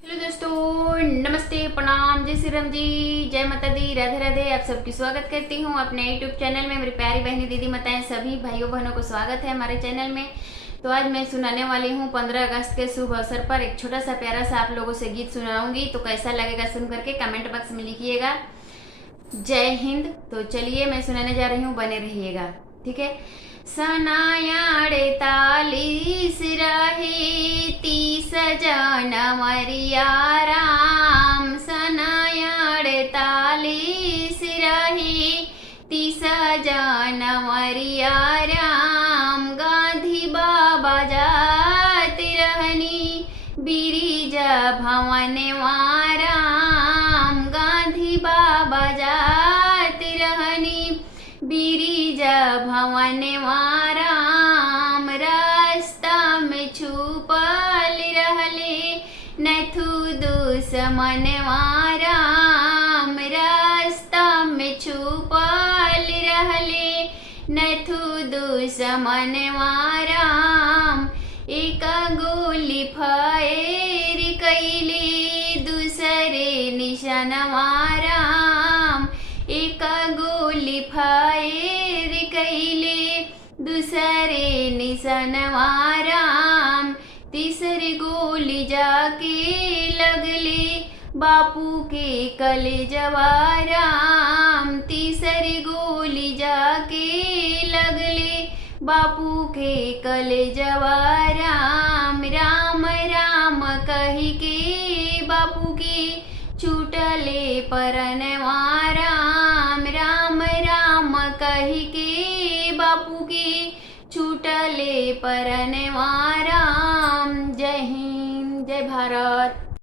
Hello दोस्तों, नमस्ते, प्रणाम, जय श्री राम जी, जय माता दी, राधे राधे। आप सबकी स्वागत करती हूँ अपने यूट्यूब चैनल में। मेरी प्यारी बहनी दीदी माताएं सभी भाइयों बहनों को स्वागत है हमारे चैनल में। तो आज मैं सुनाने वाली हूँ 15 अगस्त के शुभ अवसर पर एक छोटा सा प्यारा सा आप लोगों से गीत सुनाऊंगी। तो कैसा लगेगा सुन करके कमेंट बॉक्स में लिखिएगा। जय हिंद। तो चलिए मैं सुनाने जा रही हूँ, बने रहिएगा, ठीक है। सनायाड़े तालीस रहे 30 जनवरिया राम। सनायाड़े तालीस रहे 30 जनवरिया राम। गांधी बाबा जाते रहनी बिरिजा भवन राम। गांधी बाबा जाते रहनी बिरिजा भवन राम। रास्ता में छुपल रहले नथु दुश्मन राम। रास्ता में छुपल रहले नथु दुश्मन राम। एक गोली फायर कैले दूसरे निशान राम। एक गोली फायर कैले दूसरे निशान राम। तीसरी गोली जाके लगले बापू के कलेजवा राम। तीसरी गोली जाके लगले बापू के कलेजवा राम। राम राम कही के बापू के छूटले परनवा राम। राम राम कही के बापू के छूटले परनवा राम। जय हिंद, जय भारत।